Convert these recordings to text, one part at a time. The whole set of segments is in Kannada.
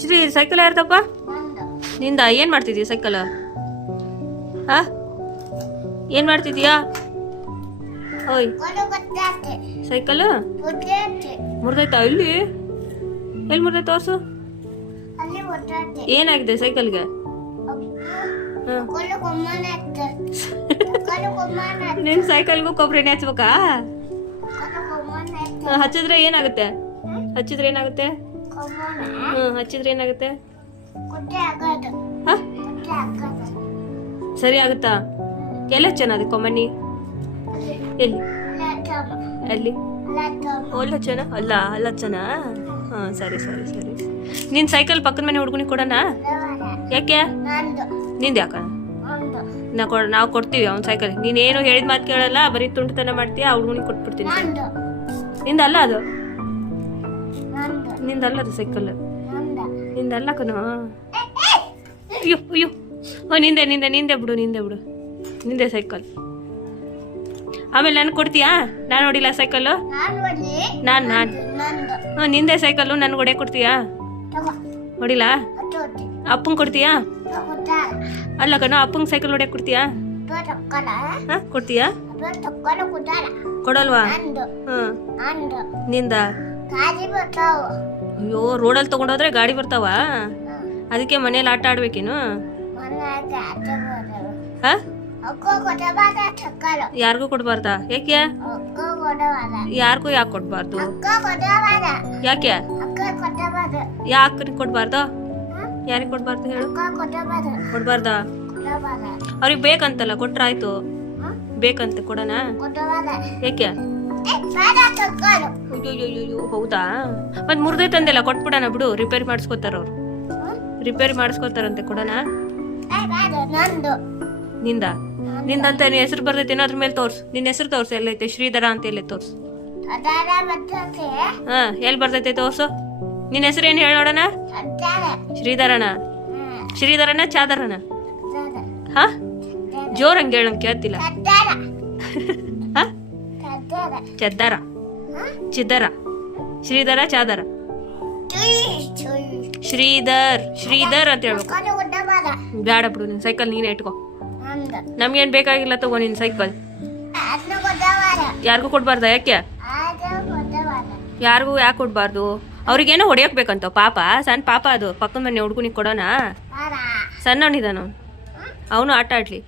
ಶ್ರೀ ಸೈಕಲ್ ಯಾರ್ದಪ್ಪ? ನಿಂದ. ಏನು ಮಾಡ್ತಿದ್ದೀಯ ಸೈಕಲ್? ಹಾ, ಏನು ಮಾಡ್ತಿದ್ದೀಯಾ? ಓಯ್, ಸೈಕಲ್ ಮುರಿದೈತಾ? ಎಲ್ಲಿ ಎಲ್ಲಿ ಮುರಿದೈತೆ ತೋರ್ಸು. ಏನಾಗಿದೆ ಸೈಕಲ್ಗೆ? ನಿನ್ ಸೈಕಲ್ಗೂ ಕೊಬ್ಬರಿ ಎಣ್ಣೆ ಹಚ್ಬೇಕಾ? ಹಚ್ಚಿದ್ರೆ ಏನಾಗುತ್ತೆ? ಹಚ್ಚಿದ್ರೆ ಏನಾಗುತ್ತೆ? ಹಚ್ಚಿದ್ರೆ ಏನಾಗುತ್ತೆ? ಸರಿ ಆಗುತ್ತಾ? ಎಲ್ಲ ಚೆನ್ನಾಗಿ ಕೊಮ್ಮನಿ ಎಲ್ಲಿ? ಅಲ್ಲಿ ಒಲ್ಲ ಚೆನ್ನ ಅಲ್ಲ ಅಲ್ಲ ಚೆನ್ನ. ಹಾಂ, ಸರಿ ಸರಿ ಸರಿ. ನಿನ್ನ ಸೈಕಲ್ ಪಕ್ಕದ ಮನೆ ಹುಡುಗನಿಗೆ ಕೊಡೋಣ? ಯಾಕೆ? ನಿಂದು ಯಾಕ? ನಾವು ಕೊಡ್ತೀವಿ ಅವ್ನ ಸೈಕಲ್. ನೀನೇನು ಹೇಳಿದ ಮಾತು ಕೇಳಲ್ಲ, ಬರೀ ತುಂಟತನ ಮಾಡ್ತೀಯ. ಆ ಹುಡುಗನಿಗೆ ಕೊಟ್ಬಿಡ್ತೀನಿ. ನಿಂದಲ್ಲ ಅದು, ನಿಂದಲ್ಲ ಅದು ಸೈಕಲ್, ನಿಂದಲ್ಲ ಕಣೋ. ಅಯ್ಯೋ ಅಯ್ಯೋ, ನಿಂದೆ ನಿಂದೆ ನಿಂದೆ ಬಿಡು, ನಿಂದೆ ಬಿಡು, ನಿಂದೆ ಸೈಕಲ್. ಆಮೇಲೆ ನನ್ಗೆ ಕೊಡ್ತೀಯಾ? ನಾನು ಹೊಡಿಲ್ಲ ಸೈಕಲ್ಲು? ನಾನು ನಿಂದೆ ಸೈಕಲ್ಲು, ನನ್ಗೆ ಹೊಡೆ ಕೊಡ್ತೀಯಾ? ಹೊಡಿಲ್ಲ. ಅಪ್ಪಂಗೆ ಕೊಡ್ತೀಯಾ? ಅಲ್ಲ ಕಣೋ, ಅಪ್ಪಂಗೆ ಸೈಕಲ್ ಹೊಡೆ ಕೊಡ್ತೀಯಾ? ಹಾಂ, ಕೊಡ್ತೀಯಾ? ಕೊಡಲ್ವಾ? ಹಾಂ, ನಿಂದ. ಅಯ್ಯೋ, ರೋಡಲ್ಲಿ ತಗೊಂಡೋದ್ರೆ ಗಾಡಿ ಬರ್ತಾವ, ಅದಕ್ಕೆ ಮನೇಲಿ ಆಟ ಆಡ್ಬೇಕೇನು? ಹಾಂ, ಯಾರಿಗೂ ಕೊಡ್ಬಾರ್ದಾ? ಯಾಕೆ? ಯಾರಿಗೂ ಯಾಕೆ ಕೊಡ್ಬಾರ್ದು? ಯಾಕೆ ಯಾಕೆ ಕೊಡ್ಬಾರ್ದು? ಯಾರಿಗೆ ಕೊಡ್ಬಾರ್ದು ಹೇಳು? ಕೊಡ್ಬಾರ್ದಾ? ಅವ್ರಿಗೆ ಬೇಕಂತಲ್ಲ, ಕೊಟ್ರಾಯ್ತು. ಬೇಕಂತ ಕೊಡೋಣ? ಯಾಕೆ? ಅಯ್ಯೋ, ಹೌದಾ? ಮತ್ತೆ ಮುರಿದೈತಂದೆಲ್ಲ ಕೊಟ್ಬಿಡೋಣ ಬಿಡು, ರಿಪೇರಿ ಮಾಡಿಸ್ಕೋತಾರ ಅವ್ರು. ರಿಪೇರಿ ಮಾಡಿಸ್ಕೋತಾರಂತೆ, ಕೊಡೋಣ? ನಿಂದ ನಿಂದಂತ ನೀ ಹೆಸರು ಬರ್ತೈತೇನೋ ಅದ್ರ ಮೇಲೆ ತೋರ್ಸು. ನಿನ್ನ ಹೆಸರು ತೋರ್ಸು, ಎಲ್ಲೈತೆ? ಶ್ರೀಧರ ಅಂತ ಎಲ್ಲೇ ತೋರ್ಸು. ಹಾ, ಎಲ್ಲಿ ಬರ್ತೈತೆ ತೋರ್ಸು. ನಿನ್ನ ಹೆಸರು ಏನು ಹೇಳಿ ನೋಡೋಣ? ಶ್ರೀಧರನ? ಶ್ರೀಧರನ ಚಾದರನ? ಹಾ, ಜೋರಂಗೆ ಹೇಳಂಗೆ ಕೇಳ್ತಿಲ್ಲ. ಹಾ, ಚದ್ದರ ಚಿದ್ದರ ಶ್ರೀಧರ ಚಾದರ? ಶ್ರೀಧರ್ ಶ್ರೀಧರ್ ಅಂತ ಹೇಳ್ಬೇಕು. ಬೇಡ ಬಿಡು, ನಿನ್ ಸೈಕಲ್ ನೀನೇ ಇಟ್ಕೋ. ನಮ್ಗೇನ್ ಬೇಕಾಗಿಲ್ಲ, ತಗೋ ನಿನ್ ಸೈಕಲ್. ಯಾರಿಗೂ ಕೊಡ್ಬಾರ್ದ? ಯಾಕೆ? ಯಾರಿಗೂ ಯಾಕೆ ಕೊಡ್ಬಾರ್ದು? ಅವ್ರಿಗೇನೋ ಹೊಡಿಯಕ್ ಬೇಕಂತ ಪಾಪ, ಸಣ್ಣ ಪಾಪ ಅದು. ಪಕ್ಕದ ಮನೆ ಹುಡುಗನಿಗೆ ಕೊಡೋಣ? ಸಣ್ಣವನಿದಾನ ಅವನು ಆಟ ಆಡ್ಲಿ.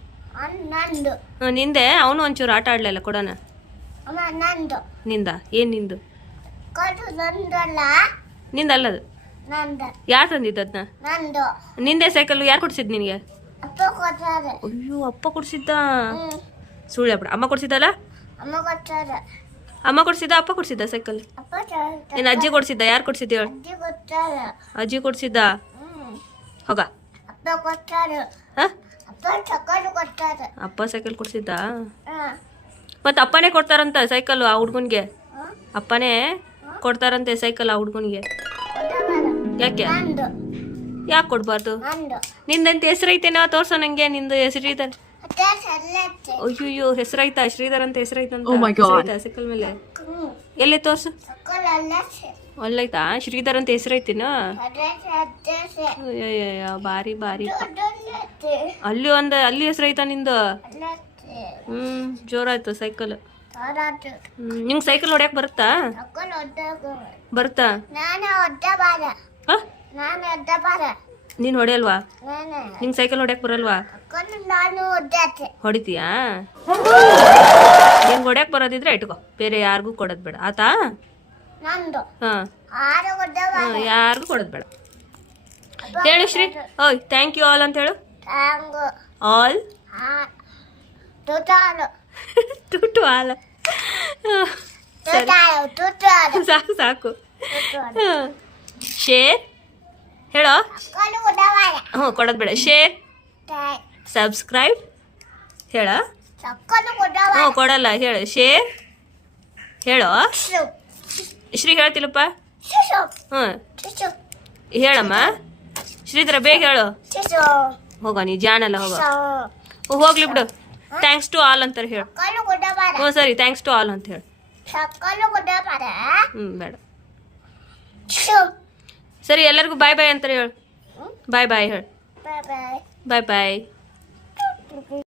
ನಿಂದೆ, ಅವನು ಒಂಚೂರು ಆಟ ಆಡ್ಲಿಲ್ಲ, ಕೊಡೋಣ? ನಿಂದ? ಏನ್ ನಿಂದು? ನಿಂದಲ್ಲದು. ಯಾರು ತಂದಿದ್ದ ಅದನ್ನ? ನಿಂದೆ ಸೈಕಲ್ ಯಾರು ಕೊಡ್ಸಿದ್ ನಿನಗೆ? ಅಯ್ಯೋ, ಅಪ್ಪ ಕೊಡ್ಸಿದ್ದ? ಸುಳ್ಳು ಹೇಳ್ಬೇಡ. ಅಮ್ಮ ಕೊಡ್ಸಿದ್ದಲ್ಲ? ಅಮ್ಮ ಕೊಡ್ಸಿದ್ದ? ಅಪ್ಪ ಕೊಡ್ಸಿದ್ದ ಸೈಕಲ್? ಏನ್ ಅಜ್ಜಿ ಕೊಡ್ಸಿದ್ದ? ಯಾರು ಕೊಡ್ಸಿದ್ದ ಹೇಳು? ಅಜ್ಜಿ ಕೊಡ್ಸಿದ್ದ? ಹೋಗ. ಅಪ್ಪ ಸೈಕಲ್ ಕೊಡ್ಸಿದ್ದ? ಮತ್ತೆ ಅಪ್ಪನೇ ಕೊಡ್ತಾರಂತ ಸೈಕಲ್ ಆ ಹುಡ್ಗನ್ಗೆ? ಅಪ್ಪನೇ ಕೊಡ್ತಾರಂತೆ ಸೈಕಲ್ ಆ ಹುಡ್ಗನ್ಗೆ? ಯಾಕೆ? ಯಾಕೆ ಕೊಡ್ಬಾರ್ದು? ನಿಂದಂತ ಹೆಸರೈತೇನೋ ತೋರ್ಸೋ ನಂಗೆ. ನಿಂದು ಹೆಸರಿದ? ಅಯ್ಯೋ, ಹೆಸರೈತಾ? ಶ್ರೀಧರ್ ಅಂತ ಹೆಸರೈತಂತ ಸೈಕಲ್ ಮೇಲೆ? ಎಲ್ಲೇ ತೋರ್ಸು. ಅಲ್ಲೈತಾ? ಶ್ರೀಧರ್ ಅಂತ ಹೆಸರೈತೇನೋ? ಬಾರಿ ಬಾರಿ. ಅಲ್ಲಿ ಹೆಸರೈತಾ ನಿಂದು? ಜೋರಾಯ್ತು ಸೈಕಲ್. ನಿಂಗೆ ಸೈಕಲ್ ಹೊಡ್ಯಕ್ ಬರುತ್ತಾ? ಬರುತ್ತಾ? ನೀನ್ ಹೊಡೆಯಲ್ವಾ? ನಿಂಗೆ ಸೈಕಲ್ ಹೊಡ್ಯಕ್ ಬರಲ್ವಾ? ಹೊಡಿತೀಯಾ? ನಿಂಗೆ ಹೊಡ್ಯಕ್ ಬರೋದಿದ್ರೆ ಇಟ್ಕೋ, ಬೇರೆ ಯಾರಿಗೂ ಕೊಡೋದ್ ಬೇಡ, ಆತಾ? ಹಾ, ಯಾರಿಗೂ ಕೊಡೋದ್ ಬೇಡ. ಹೇಳು ಶ್ರೀ. ಓಯ್, ಥ್ಯಾಂಕ್ ಯು ಆಲ್ ಅಂತ ಹೇಳು. ಆಲ್ ಟುಟು ಆಲ. ಸಾಕು ಸಾಕು. ಶೇರ್ ಹೇಳೋ. ಹ್ಞೂ, ಕೊಡೋದು ಬೇಡ. ಶೇರ್, ಸಬ್ಸ್ಕ್ರೈಬ್ ಹೇಳ. ಹ್ಞೂ, ಕೊಡಲ್ಲ. ಹೇಳು ಶೇರ್ ಹೇಳೋ. ಶ್ರೀ ಹೇಳ್ತಿಲ್ಲಪ್ಪ. ಹ್ಞೂ ಹೇಳಮ್ಮ. ಶ್ರೀಧರ ಬೇಗ ಹೇಳು. ಹೋಗ, ನೀ ಜಾಣಲ್ಲ, ಹೋಗ. ಹೋಗ್ಲಿ ಬಿಡು. ಥ್ಯಾಂಕ್ಸ್ ಟು ಆಲ್ ಅಂತಾರೆ ಹೇಳು. ಹ್ಞೂ ಸರಿ, ಥ್ಯಾಂಕ್ಸ್ ಟು ಆಲ್ ಅಂತ ಹೇಳು. ಬೇಡ. ಸರಿ ಎಲ್ಲರಿಗೂ ಬಾಯ್ ಬಾಯ್ ಅಂತಾರೆ ಹೇಳು. ಬಾಯ್ ಬಾಯ್ ಹೇಳು. ಬಾಯ್ ಬಾಯ್. ಬಾಯ್ ಬಾಯ್.